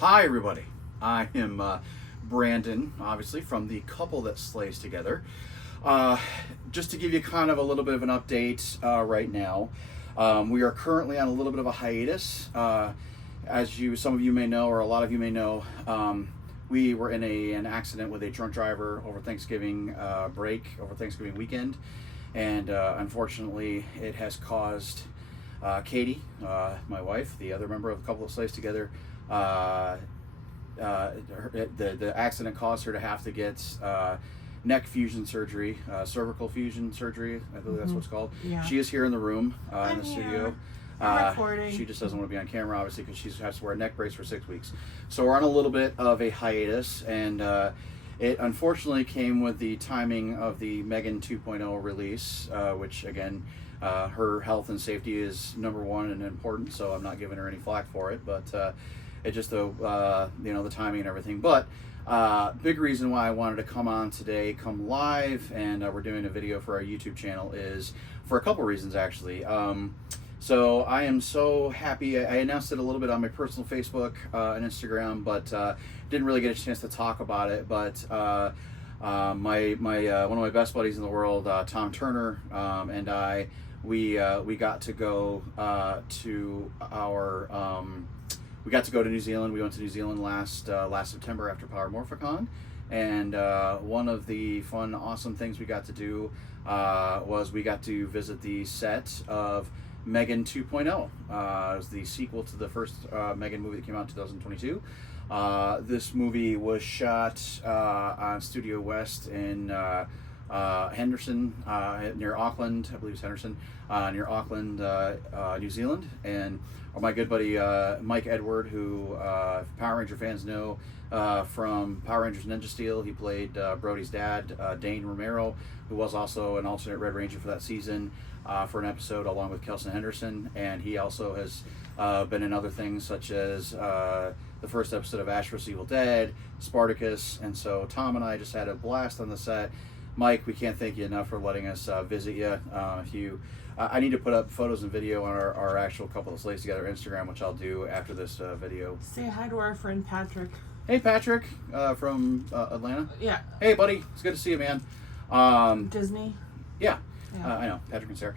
Hi everybody, I am Brandon, obviously from the couple that slays together. Just to give you kind of a little bit of an update right now, we are currently on a little bit of a hiatus. Some of you may know, or a lot of you may know, we were in an accident with a drunk driver over Thanksgiving over Thanksgiving weekend, and unfortunately it has caused Katie, my wife, the other member of the couple that slays together, the accident caused her to have to get neck fusion surgery, cervical fusion surgery. I believe that's what it's called. Yeah. She is here in the room, in the here. studio. I'm recording. She just doesn't want to be on camera, obviously, because she has to wear a neck brace for 6 weeks. So we're on a little bit of a hiatus, and it unfortunately came with the timing of the M3GAN 2.0 release, which again, her health and safety is number one and important, so I'm not giving her any flack for it, but it just the timing and everything. But big reason why I wanted to come on today, come live, and we're doing a video for our YouTube channel is for a couple reasons actually. So I am so happy. I announced it a little bit on my personal Facebook and Instagram, but didn't really get a chance to talk about it. But my one of my best buddies in the world, Tom Turner, and I, we got to go we got to go to New Zealand. We went to New Zealand last September after Power Morphicon, and one of the fun, awesome things we got to do was we got to visit the set of M3GAN 2.0. It was the sequel to the first M3GAN movie that came out in 2022. This movie was shot on Studio West in Henderson, near Auckland, I believe it's Henderson, near Auckland, New Zealand. And my good buddy Mike Edward, who Power Ranger fans know from Power Rangers Ninja Steel. He played Brody's dad, Dane Romero, who was also an alternate Red Ranger for that season for an episode along with Kelson Henderson. And he also has been in other things such as the first episode of Ash vs. Evil Dead, Spartacus. And so Tom and I just had a blast on the set. Mike, we can't thank you enough for letting us visit you. I need to put up photos and video on our actual couple that slays together Instagram, which I'll do after this video. Say hi to our friend Patrick. Hey Patrick, from Atlanta. Yeah. Hey buddy, it's good to see you, man. Disney. Yeah, Yeah. I know Patrick and Sarah.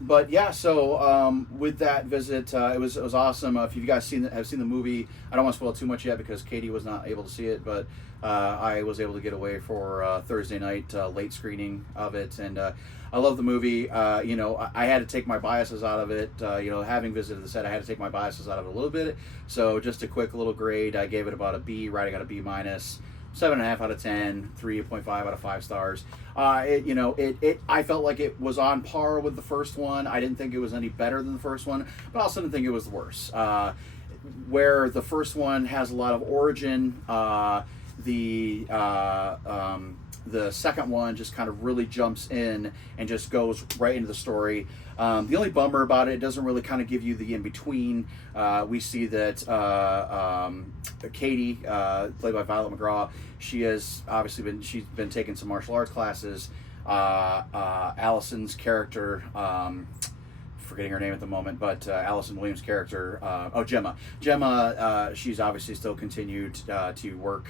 But yeah, so with that visit, it was awesome. If you guys have seen the movie, I don't want to spoil too much yet because Katie was not able to see it, but I was able to get away for Thursday night late screening of it, and I love the movie. I had to take my biases out of it. Having visited the set, I had to take my biases out of it a little bit. So just a quick little grade, I gave it about a B. Right, I got a B minus. 7.5 out of 10, 3.5 out of 5 stars. I felt like it was on par with the first one. I didn't think it was any better than the first one, but I also didn't think it was worse. Where the first one has a lot of origin, the second one just kind of really jumps in and just goes right into the story. The only bummer about it doesn't really kind of give you the in-between. We see that Katie, played by Violet McGraw, she's been taking some martial arts classes. Allison's character, forgetting her name at the moment, but Allison Williams' character, Gemma, she's obviously still continued to work.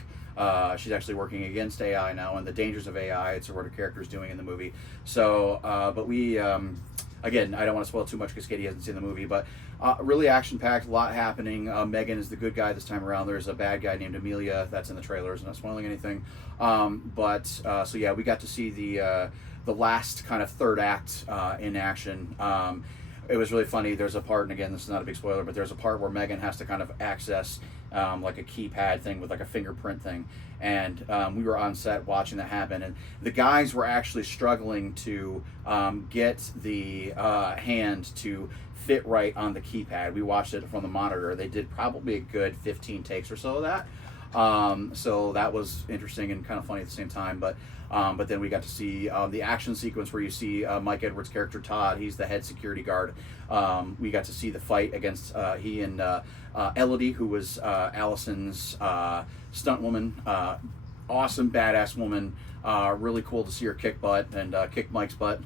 She's actually working against AI now, and the dangers of AI. It's what her character's doing in the movie. So, but we, again, I don't want to spoil too much because Katie hasn't seen the movie, but really action-packed, a lot happening. M3GAN is the good guy this time around. There's a bad guy named Amelia that's in the trailers. I'm not spoiling anything. So yeah, we got to see the last kind of third act in action. It was really funny. There's a part, and again, this is not a big spoiler, but there's a part where M3GAN has to kind of access like a keypad thing with like a fingerprint thing, and we were on set watching that happen, and the guys were actually struggling to get the hand to fit right on the keypad. We watched it from the monitor. They did probably a good 15 takes or so of that. So that was interesting and kind of funny at the same time. But then we got to see the action sequence where you see Mike Edwards' character Todd. He's the head security guard. We got to see the fight against he and Elodie, who was Allison's stunt woman. Awesome, badass woman. Really cool to see her kick butt and kick Mike's butt.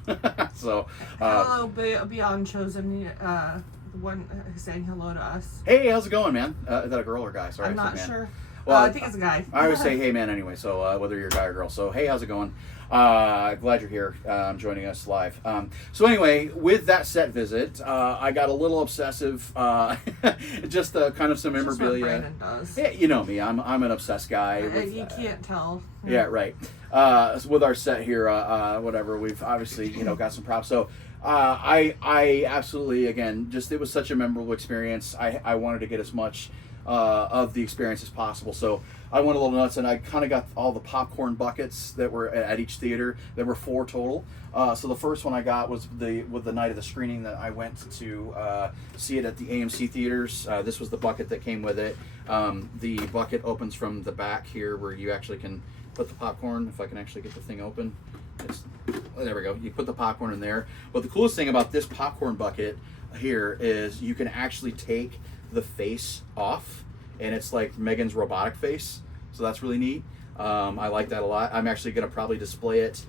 So Hello, beyond chosen one saying hello to us. Hey, how's it going, man? Is that a girl or guy? Sorry, I'm I said not man. sure. Well, I think it's a guy. I always say hey man anyway, so whether you're a guy or girl. So hey, how's it going? Glad you're here joining us live. So anyway, with that set visit, I got a little obsessive. Just kind of some That's just what memorabilia. Brandon does. Yeah, you know me. I'm an obsessed guy. You can't tell. Yeah, right. With our set here, whatever, we've obviously got some props. So I absolutely, again, just it was such a memorable experience. I wanted to get as much of the experience as possible. So I went a little nuts, and I kind of got all the popcorn buckets that were at each theater. There were 4 total. So the first one I got was with the night of the screening that I went to see it at the AMC theaters. This was the bucket that came with it. The bucket opens from the back here, where you actually can put the popcorn. If I can actually get the thing open, there we go. You put the popcorn in there. But the coolest thing about this popcorn bucket here is you can actually take the face off, and it's like M3GAN's robotic face, so that's really neat. I like that a lot. I'm actually going to probably display it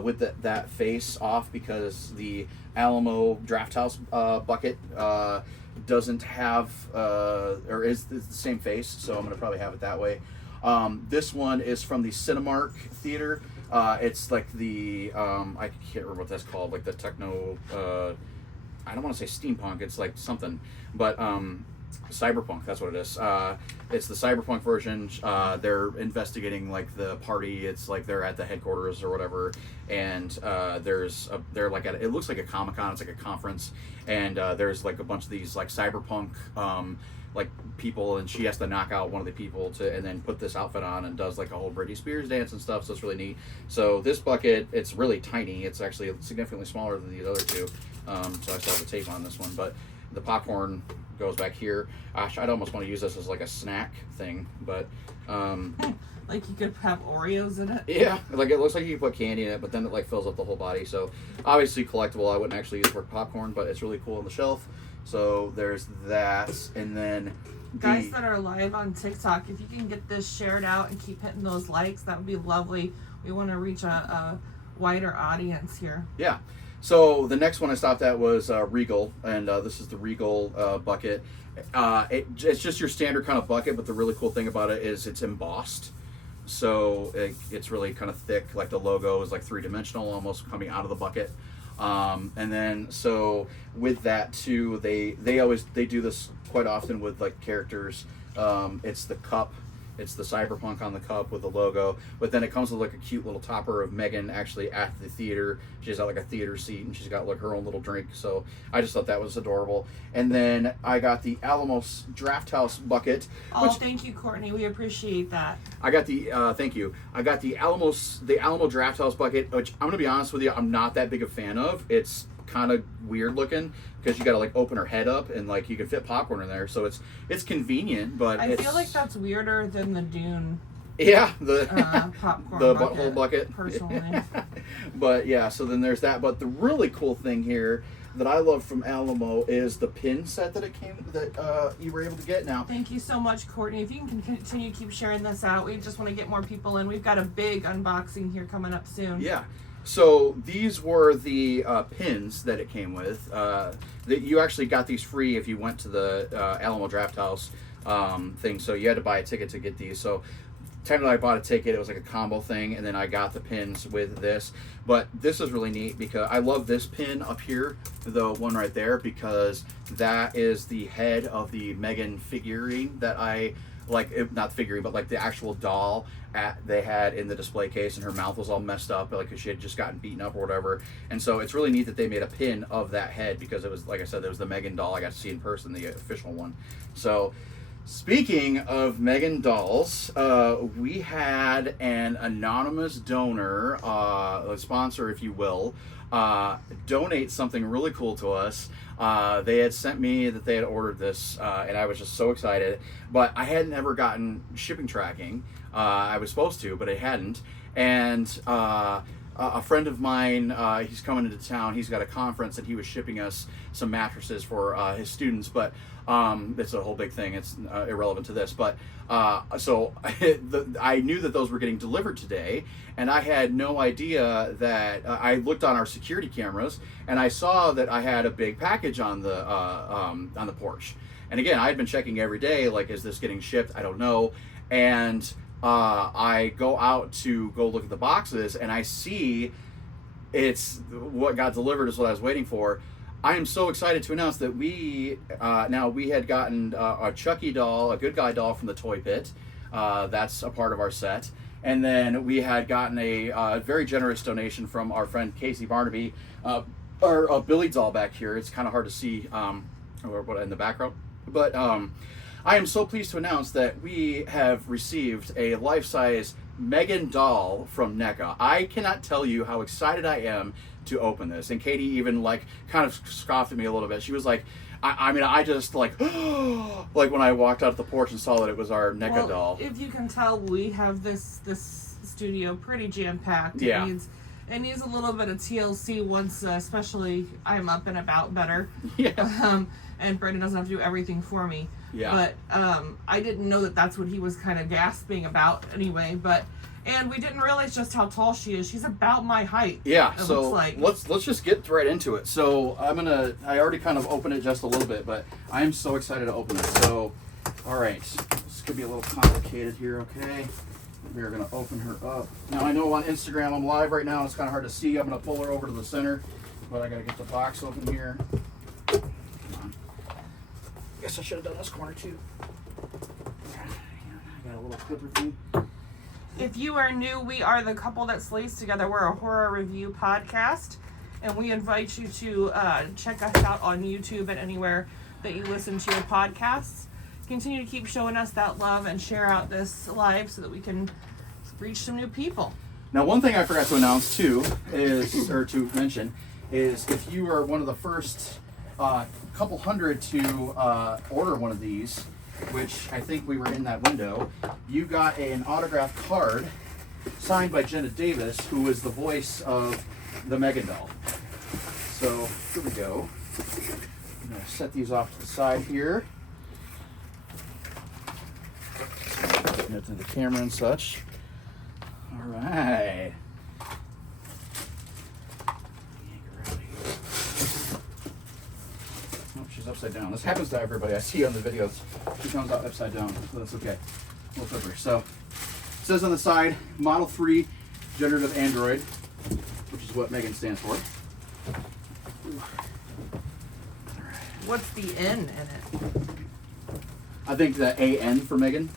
with that face off, because the Alamo Drafthouse bucket doesn't have or is the same face, so I'm going to probably have it that way. This one is from the Cinemark Theater. It's like the I can't remember what that's called, like the techno I don't want to say steampunk, it's like something, but cyberpunk, that's what it is. It's the cyberpunk version. They're investigating like the party. It's like they're at the headquarters or whatever, and they're like it looks like a Comic-Con. It's like a conference, and there's like a bunch of these like cyberpunk like people, and she has to knock out one of the people and then put this outfit on, and does like a whole Britney Spears dance and stuff. So it's really neat. So this bucket, it's really tiny. It's actually significantly smaller than these other two. So I still have the tape on this one, but the popcorn goes back here. Gosh, I'd almost want to use this as like a snack thing, but like you could have Oreos in it. yeah, like it looks like you can put candy in it, but then it like fills up the whole body. So obviously collectible. I wouldn't actually use it for popcorn, but it's really cool on the shelf. So there's that, and then guys that are live on TikTok, if you can get this shared out and keep hitting those likes, that would be lovely. We want to reach a wider audience here. Yeah. So the next one I stopped at was Regal, and this is the Regal bucket. It's just your standard kind of bucket, but the really cool thing about it is it's embossed. So it's really kind of thick, like the logo is like 3-dimensional, almost coming out of the bucket. And then so with that too, they do this quite often with like characters. It's the cup. It's the cyberpunk on the cup with the logo, but then it comes with like a cute little topper of M3GAN actually at the theater. She's got like a theater seat, and she's got like her own little drink. So I just thought that was adorable. And then I got the Alamos Drafthouse bucket. Oh, thank you, Courtney. We appreciate that. I got the thank you. I got the Alamo Drafthouse bucket, which I'm gonna be honest with you, I'm not that big a fan of. It's kind of weird looking because you got to like open her head up, and like you can fit popcorn in there, so it's convenient, but I feel like that's weirder than the Dune. Yeah, popcorn the bucket, butthole bucket. Personally, but yeah, so then there's that. But the really cool thing here that I love from Alamo is the pin set that you were able to get now. Thank you so much, Courtney. If you can continue to keep sharing this out, we just want to get more people in. We've got a big unboxing here coming up soon. Yeah. So these were the pins that it came with. That you actually got these free if you went to the Alamo Drafthouse thing. So you had to buy a ticket to get these. So technically I bought a ticket. It was like a combo thing, and then I got the pins with this. But this is really neat because I love this pin up here, the one right there, because that is the head of the M3GAN figurine that I like, not figurine, but like the actual doll they had in the display case, and her mouth was all messed up, like she had just gotten beaten up or whatever. And so it's really neat that they made a pin of that head, because it was, like I said, it was the M3GAN doll I got to see in person, the official one. So speaking of M3GAN dolls, we had an anonymous donor, a sponsor if you will, donate something really cool to us. They had sent me that they had ordered this, and I was just so excited, but I hadn't ever gotten shipping tracking. I was supposed to, but I hadn't. And a friend of mine, he's coming into town. He's got a conference, and he was shipping us some mattresses for his students. But it's a whole big thing. It's irrelevant to this. But so I knew that those were getting delivered today, and I had no idea that I looked on our security cameras, and I saw that I had a big package on the porch. And again, I had been checking every day, like, is this getting shipped? I don't know. And I go out to go look at the boxes, and I see it's what got delivered is what I was waiting for. I am so excited to announce that we had gotten a Chucky doll, a Good Guy doll from the Toy Pit. That's a part of our set. And then we had gotten a very generous donation from our friend Casey Barnaby, our Billy doll back here. It's kind of hard to see in the background. But I am so pleased to announce that we have received a life-size M3GAN doll from NECA. I cannot tell you how excited I am to open this. And Katie even like kind of scoffed at me a little bit. She was like, I just like, like when I walked out the porch and saw that it was our NECA doll. If you can tell, we have this studio pretty jam-packed. Yeah. It needs a little bit of TLC once, especially I'm up and about better. Yeah. And Brandon doesn't have to do everything for me. Yeah. But I didn't know that that's what he was kind of gasping about anyway. And we didn't realize just how tall she is. She's about my height. Yeah. It So looks like. let's just get right into it. So I already kind of opened it just a little bit, but I am so excited to open it. So, all right, this could be a little complicated here. Okay. We're gonna open her up. Now I know on Instagram I'm live right now. It's kind of hard to see. I'm gonna pull her over to the center, but I gotta get the box open here. Come on. I guess I should have done this corner too. I got a little clipper thing. If you are new, we are the couple that slays together. We're a horror review podcast, and we invite you to check us out on YouTube and anywhere that you listen to your podcasts. Continue to keep showing us that love and share out this live so that we can reach some new people. Now, one thing I forgot to announce too to mention is if you are one of the first couple hundred to order one of these, which I think we were in that window, you got an autographed card signed by Jenna Davis, who is the voice of the M3GAN doll. So here we go. I'm gonna set these off to the side here. Get to the camera and such. All right. Oh, she's upside down. This happens to everybody I see on the videos. She comes out upside down, so that's okay. We'll flip her. So, it says on the side, Model 3 Generative Android, which is what M3GAN stands for. What's the N in it? I think the AN for M3GAN.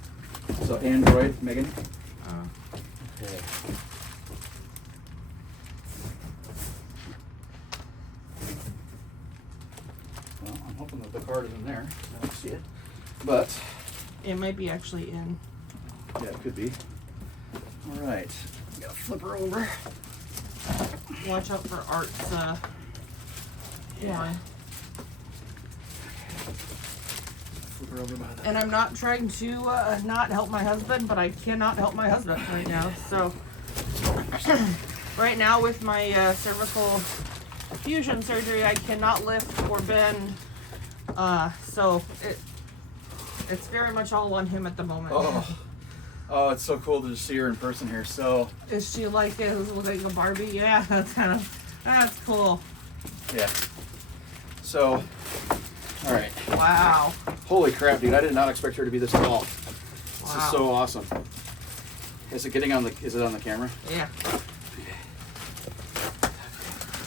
So Android, M3GAN. Okay. Well, I'm hoping that the card is in there. I don't see it. But It might be actually in. yeah, it could be. All right. Gotta flip her over. Watch out for Art's one. Flip her over by that. And I'm not trying to not help my husband, but I cannot help my husband right now. So right now with my cervical fusion surgery, I cannot lift or bend. So it's very much all on him at the moment. Oh, it's so cool to just see her in person here. So Is she like it? Does it look like a Barbie? Yeah, that's cool. yeah. So all right. Wow. Holy crap, dude! I did not expect her to be this tall. This Wow. is so awesome. Is it on the camera? Yeah.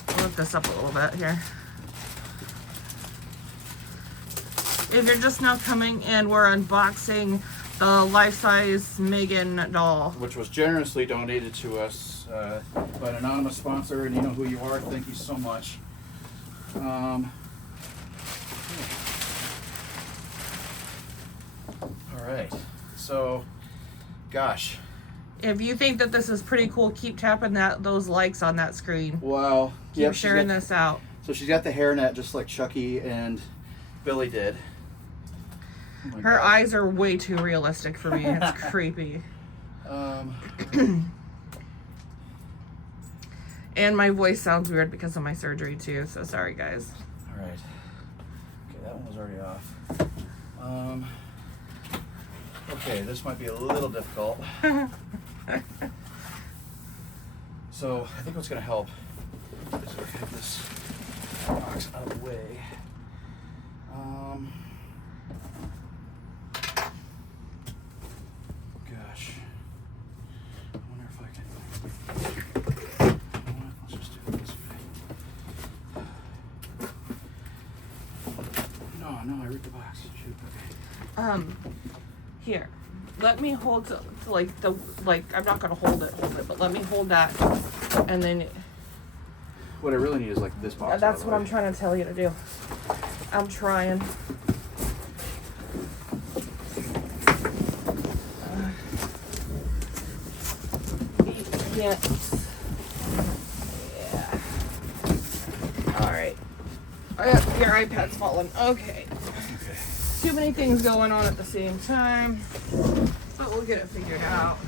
I'll lift this up a little bit here. If you're just now coming in, we're unboxing the life-size M3GAN doll. Which was generously donated to us by an anonymous sponsor, and you know who you are. Thank you so much. All right. So, gosh. If you think that this is pretty cool, keep tapping those likes on that screen. Wow. Keep sharing this out. So she's got the hairnet just like Chucky and Billy did. Oh my Her gosh. eyes are way too realistic for me. It's creepy. And my voice sounds weird because of my surgery too, so sorry guys. All right. Okay, that one was already off. Okay, this might be a little difficult. So I think what's going to help is if I have this box out of the way. Gosh. I wonder if I can. You know what? Let's just do it this way. No, I ripped the box. Shoot, okay. Here. Let me hold to like the I'm not gonna hold it, but let me hold that, and then. What I really need is like this box. That's what I'm trying to tell you to do. I'm trying. Yeah. All right. Your iPad's falling. Okay. Too many things going on at the same time, but we'll get it figured out.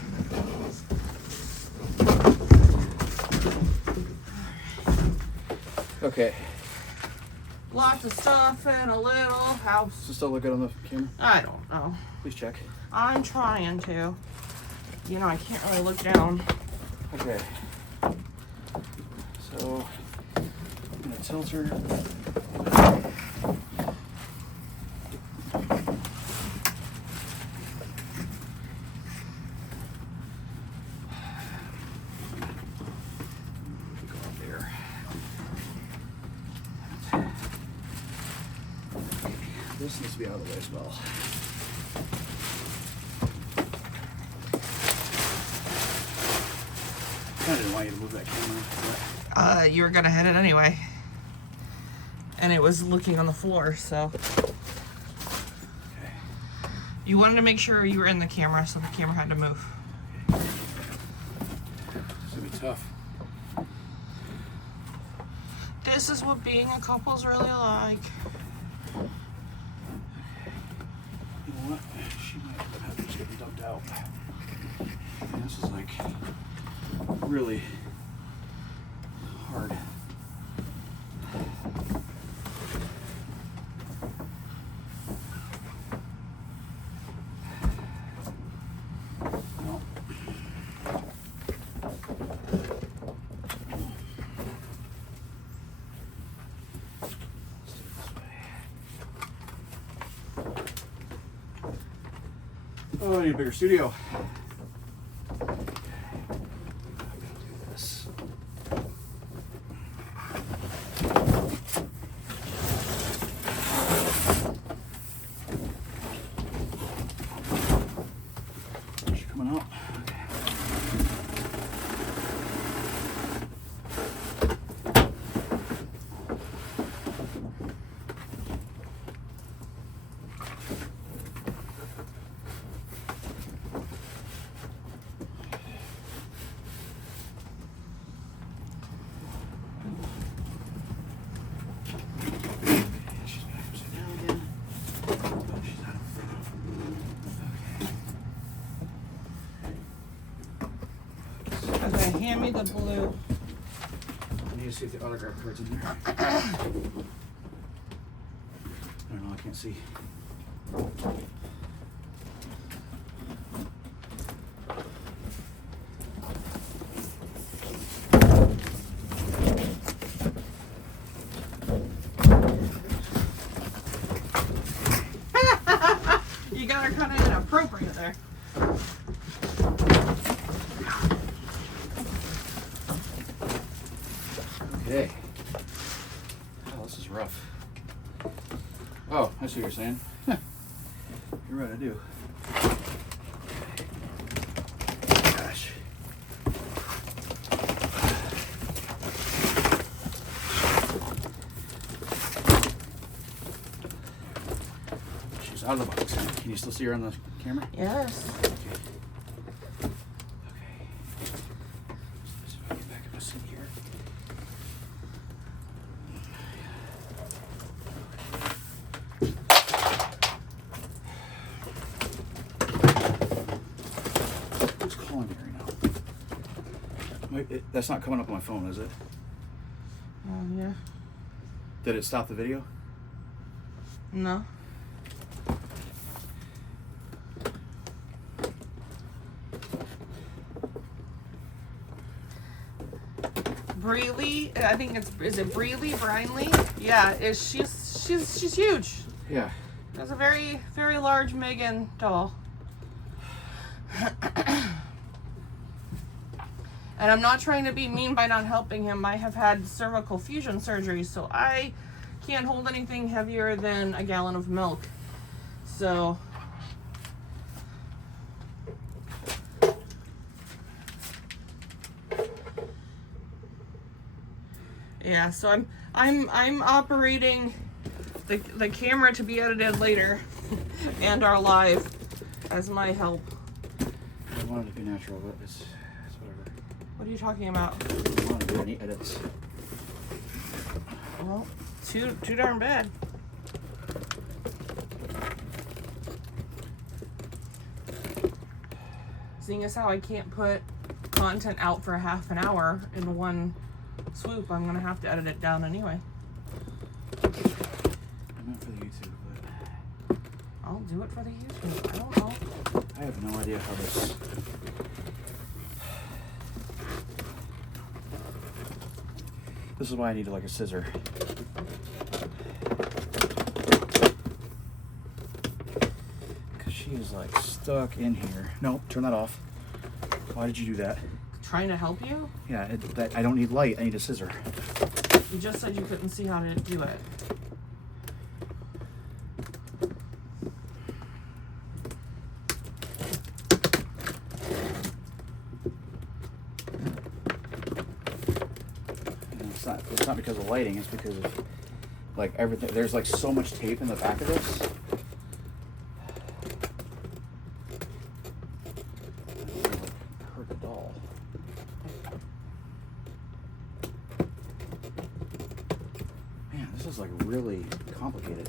Okay. Lots of stuff in a little house. Does it still look good on the camera? I don't know. Please check. I'm trying to. You know, I can't really look down. Okay. So, I'm going to tilt her. This needs to be out of the way as well. I didn't want you to move that camera. You were gonna hit it anyway. And it was looking on the floor, so. Okay. You wanted to make sure you were in the camera, so the camera had to move. Okay. This is gonna be tough. This is what being a couple's really like. You know what? She might have to just get dumped out. And this is like really hard. No. Let's do it this way. Oh, I need a bigger studio. Okay. I'm gonna do this. Is she coming out? Okay. She's gonna upside down again. Oh, she's out of Okay, hand me the blue. I need to see if the autograph card's in here. I don't know, I can't see. You got her kind of inappropriate there. Okay. Oh, this is rough. Oh, I see what you're saying. You're right, I do. Gosh. She's out of the box. Can you still see her on the camera? Yes. Okay. Okay. Let's see if I can get back up to sit here. Who's calling me right now? Wait, that's not coming up on my phone, is it? Yeah. Did it stop the video? No. Breely, I think is it Breely, Brinley? Yeah, she's huge. Yeah. There's a very, very large M3GAN doll. And I'm not trying to be mean by not helping him. I have had cervical fusion surgery, so I can't hold anything heavier than a gallon of milk. So yeah, so I'm operating the camera to be edited later and our live as my help. I wanted to be natural, but it's whatever. What are you talking about? I don't want to do any edits. Well, too darn bad. Seeing as how I can't put content out for half an hour in one swoop, I'm gonna have to edit it down anyway. I meant for the YouTube, but I'll do it for the YouTube. I don't know. I have no idea how this. This is why I needed like a scissor. Because she is like stuck in here. No, turn that off. Why did you do that? Trying to help you? Yeah, I don't need light. I need a scissor. You just said you couldn't see how to do it. And it's not because of lighting. It's because of like everything. There's like so much tape in the back of this. Hurt the doll. Man, this is like really complicated.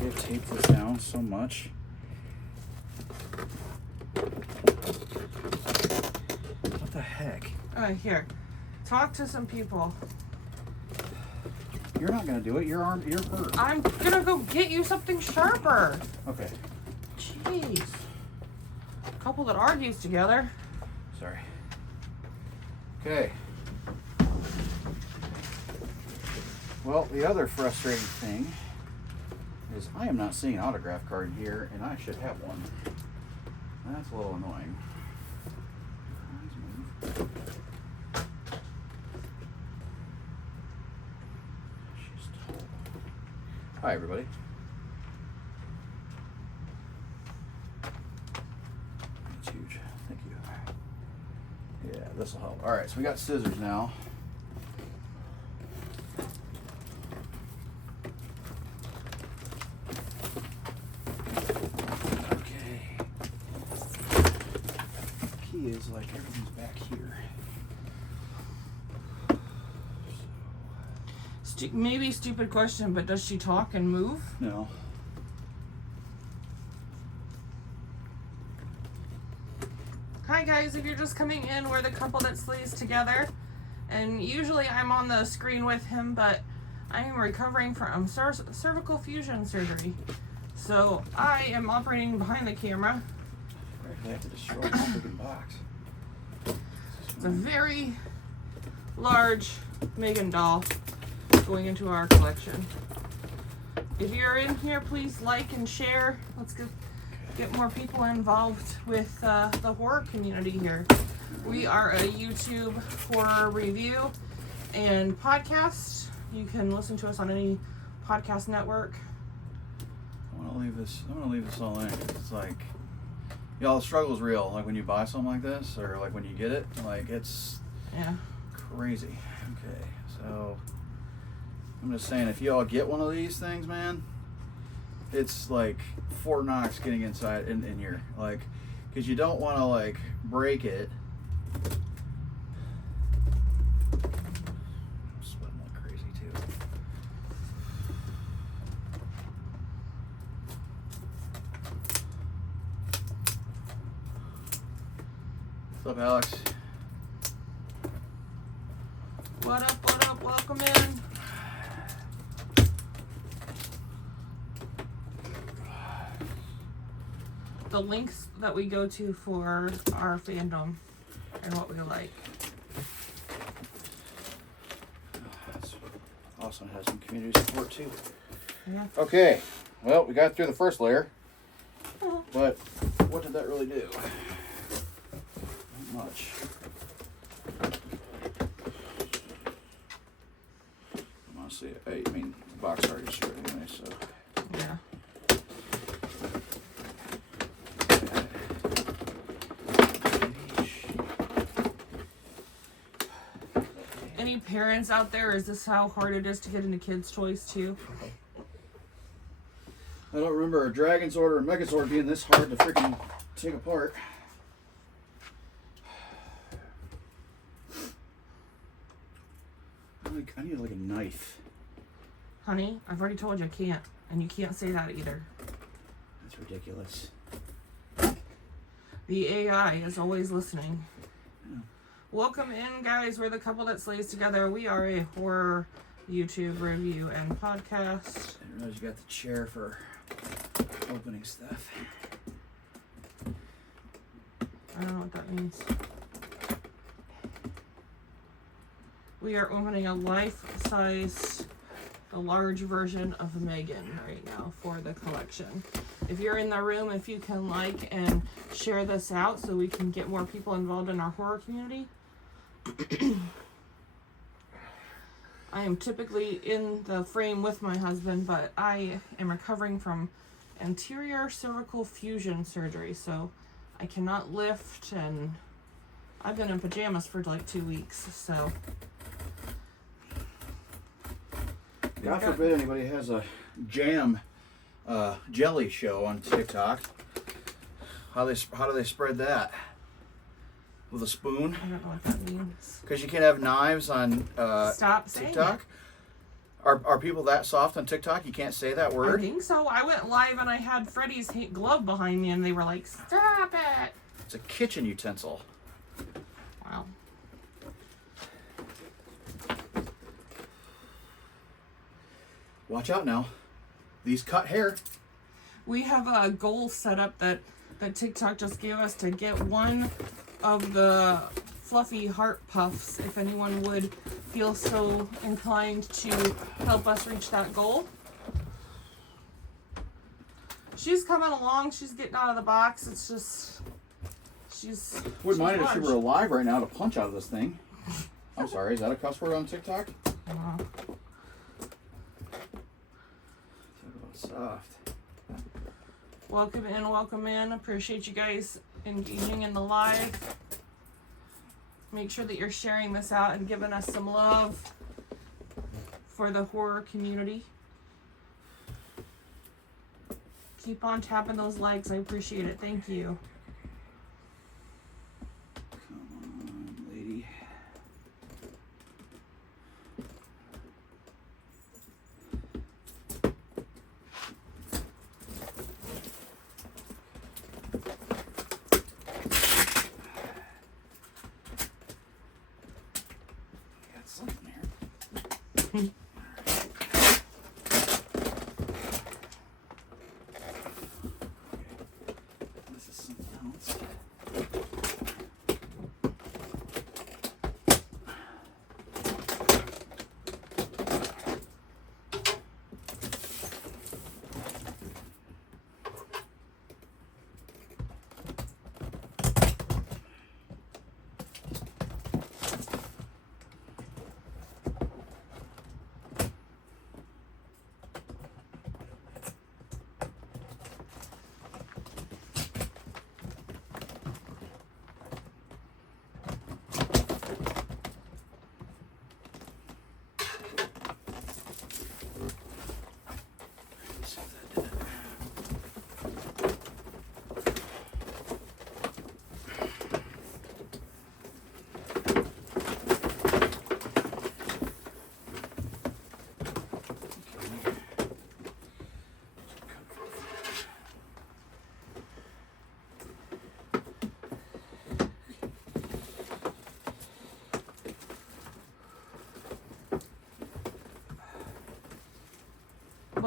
They've taped this down so much. What the heck? Here, talk to some people. You're not gonna do it. You're hurt. I'm gonna go get you something sharper. Okay. Jeez. A couple that argues together. Sorry. Okay. Well, the other frustrating thing is I am not seeing an autograph card here, and I should have one. That's a little annoying. She's tall. Hi, everybody. That's huge. Thank you. Yeah, this will help. All right, so we got scissors now. Is like everything's back here. Maybe stupid question, but does she talk and move? No. Hi guys, if you're just coming in, we're the couple that slays together, and usually I'm on the screen with him, but I am recovering from cervical fusion surgery, so I am operating behind the camera. They have to destroy the freaking box. It's a very large M3GAN doll going into our collection. If you're in here, please like and share. Let's get more people involved with the horror community here. We are a YouTube horror review and podcast. You can listen to us on any podcast network. I'm gonna leave this all in. It's like, y'all, the struggle is real. Like when you buy something like this, or like when you get it, like it's crazy. Okay, so I'm just saying, if y'all get one of these things, man, it's like Fort Knox getting inside in here, like, because you don't want to like break it. What's up, Alex? What up, what up? Welcome in. The links that we go to for our fandom and what we like. Also has some community support too. Yeah. Okay, well, we got through the first layer, Oh. but what did that really do? Not much. Honestly, I mean, the box already destroyed anyway, so. Yeah. Any parents out there, is this how hard it is to get into kids' toys too? I don't remember a Dragon Sword or a Megazord being this hard to freaking take apart. I need like a knife. Honey, I've already told you I can't. And you can't say that either. That's ridiculous. The AI is always listening. Yeah. Welcome in, guys. We're the couple that slays together. We are a horror YouTube review and podcast. I didn't realize you got the chair for opening stuff. I don't know what that means. We are opening a life-size, the large version of M3GAN right now for the collection. If you're in the room, if you can like and share this out so we can get more people involved in our horror community. I am typically in the frame with my husband, but I am recovering from anterior cervical fusion surgery, so I cannot lift, and I've been in pajamas for like 2 weeks, so. God forbid anybody has a jam jelly show on TikTok. How do they spread that? With a spoon? I don't know what that means. Because you can't have knives on Stop saying TikTok? Are people that soft on TikTok? You can't say that I word? think so. I went live and I had Freddie's glove behind me and they were like, stop it. It's a kitchen utensil. Wow. Watch out now. These cut hair. We have a goal set up that TikTok just gave us to get one of the fluffy heart puffs, if anyone would feel so inclined to help us reach that goal. She's coming along. She's getting out of the box. It's just, Wouldn't mind it if she large. were alive right now to punch out of this thing. I'm sorry, is that a cuss word on TikTok? Uh, Soft. welcome in. Appreciate you guys engaging in the live. Make sure that you're sharing this out and giving us some love for the horror community. Keep on tapping those likes. I appreciate it. Thank you. Come on, lady. Got something here. This is something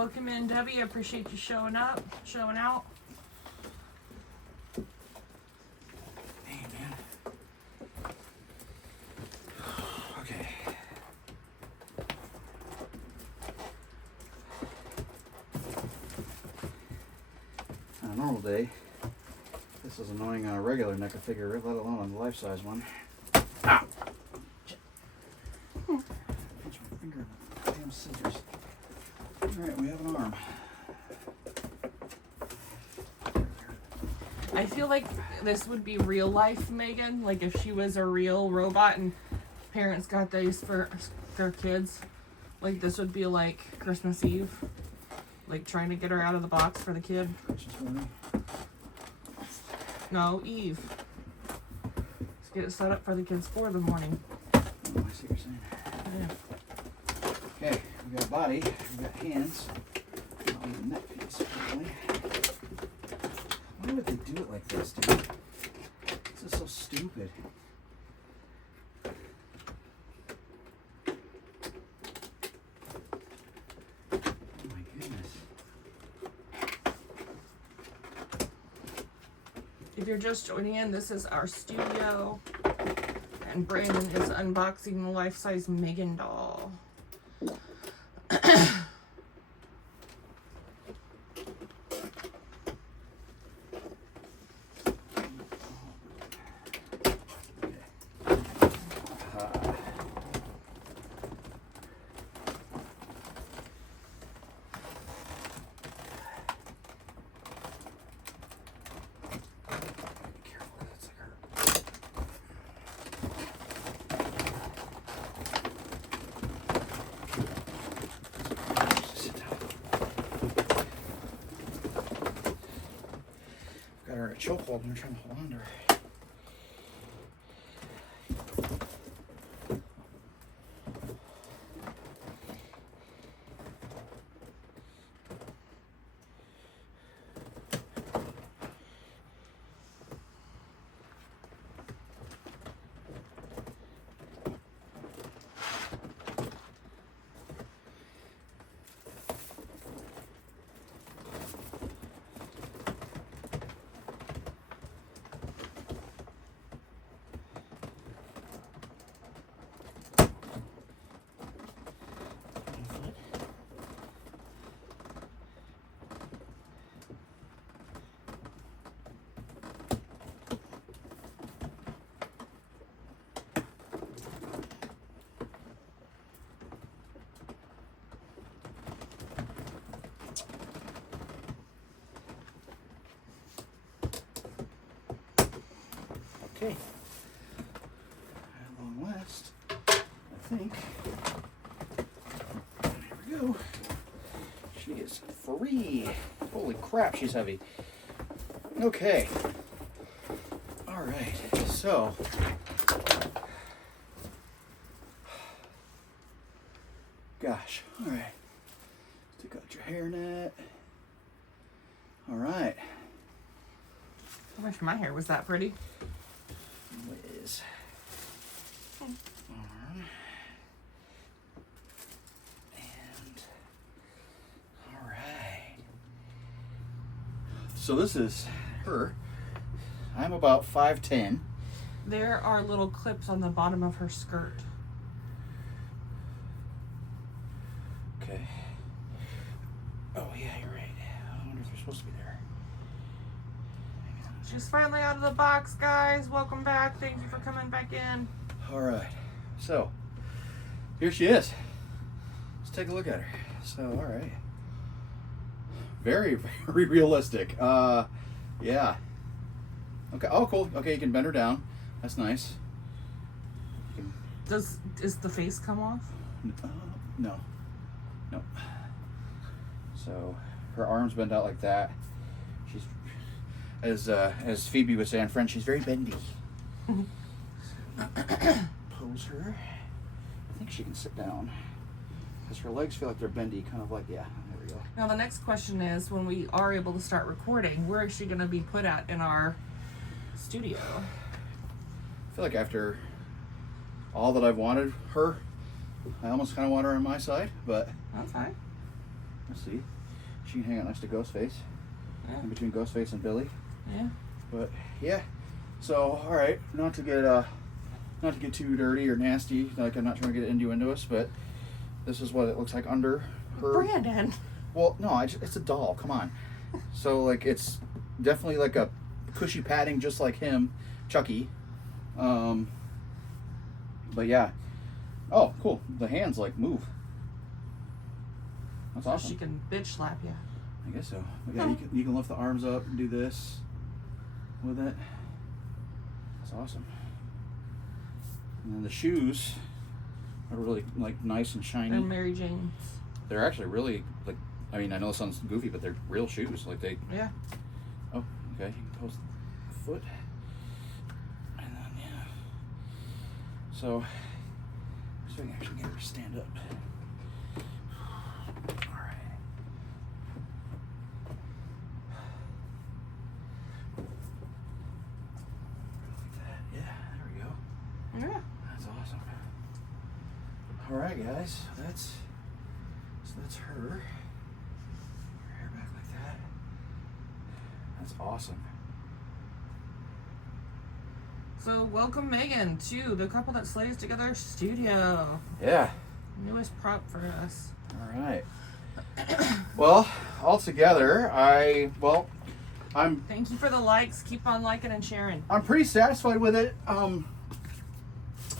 Welcome in, Debbie. I appreciate you showing up, showing out. Hey, man. Okay. On a normal day, this is annoying on a regular NECA figure, let alone on the life-size one. Ah! Pinch my finger in the damn scissors. Alright, we have an arm. I feel like this would be real life Megan, like if she was a real robot and parents got these for their kids. Like this would be like Christmas Eve. Like trying to get her out of the box for the kid. Christmas morning. No, Eve. Let's get it set up for the kids for the morning. Oh, I see what you're saying. Yeah. Okay, we got a body, we got hands. I'll need a neck piece, probably. Why would they do it like this, dude? This is so stupid. Oh my goodness. If you're just joining in, this is our studio. And Brandon is unboxing the life-size Megan doll. Got her in a chokehold and we're trying to hold on to her. Okay. At long last, I think. Here we go. She is free. Holy crap, she's heavy. Okay. All right. So. Gosh. All right. Take out your hairnet. All right. I wish my hair was that pretty. Liz. Arm. And all right. So this is her. I'm about 5'10". There are little clips on the bottom of her skirt. Okay. Oh yeah, you're right. I wonder if they're supposed to be there. She's finally out of the box, guys. Welcome back. Thank you for coming back in. All right. So here she is. Let's take a look at her. So all right. Very, very realistic. Yeah. Okay. Oh, cool. Okay, you can bend her down. That's nice. You can, Is the face come off? no. No. So her arms bend out like that. She's as Phoebe would say in French, she's very bendy. Pose her. I think she can sit down because her legs feel like they're bendy, kind of like, yeah, there we go. Now the next question is, when we are able to start recording, where is she going to be put at in our studio? I feel like after all that I've wanted her, I almost kind of want her on my side, but That's fine. Let's see. She can hang out next to Ghostface. Yeah. In between Ghostface and Billy. Yeah. But yeah. So all right, not to get too dirty or nasty. Like I'm not trying to get innuendoous, but this is what it looks like under her. Brandon. Well, no, it's a doll. Come on. So like it's definitely like a cushy padding, just like him, Chucky. But yeah. Oh, cool. The hands like move. That's So awesome. she can bitch slap you. I guess so. But yeah, you can lift the arms up and do this with it. That's awesome. And then the shoes are really like nice and shiny. They're Mary Jane's. They're actually really like. I mean, I know it sounds goofy, but they're real shoes. Like they. Yeah. Oh, okay. You can post the foot. And then yeah. So I can actually get her to stand up. All right. Like that. Yeah. There we go. Yeah. That's awesome. All right, guys. That's her. Her hair back like that. That's awesome. So welcome Megan to the Couple That Slays Together studio. Yeah. Newest prop for us. All right. Well, all together, I'm Thank you for the likes. Keep on liking and sharing. pretty satisfied with it. I'm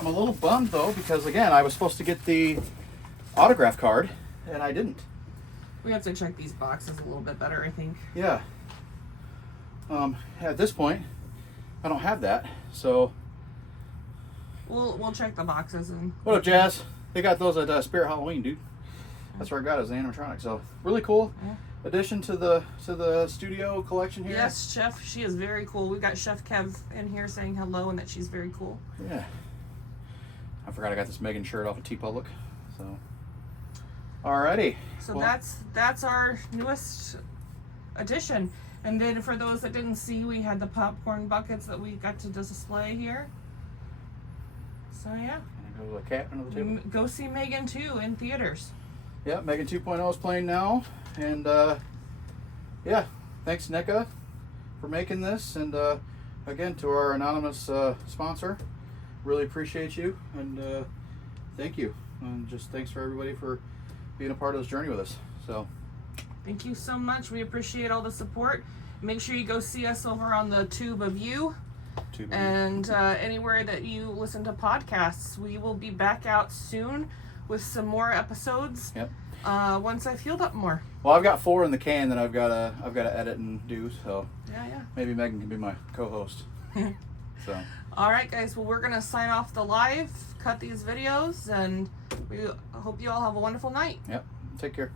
a little bummed though because again, I was supposed to get the autograph card and I didn't. We have to check these boxes a little bit better, I think. Yeah. At this point, I don't have that. So, We'll check the boxes and. what up, Jazz? They got those at Spirit Halloween, dude. That's where I got it, as the animatronic. So, really cool addition to the studio collection here. Yes, Chef. She is very cool. We got Chef Kev in here saying hello and that she's very cool. Yeah. I forgot I got this Megan shirt off of TeePublic. So, alrighty. So Well, that's our newest addition. And then for those that didn't see, we had the popcorn buckets that we got to display here. So yeah. Gonna go to the cat under the table. Go see Megan 2 in theaters. Yeah, Megan 2.0 is playing now, and yeah, thanks NECA for making this, and again to our anonymous sponsor, really appreciate you, and thank you, and just thanks for everybody for being a part of this journey with us. So Thank you so much. We appreciate all the support. Make sure you go see us over on the Tube of You and anywhere that you listen to podcasts. We will be back out soon with some more episodes. Yep. Once I've healed up more. Well, I've got 4 in the can that I've got to edit and do. So Yeah. maybe Megan can be my co-host. So. All right, guys. Well, we're gonna sign off the live, cut these videos, and we hope you all have a wonderful night. Yep. Take care.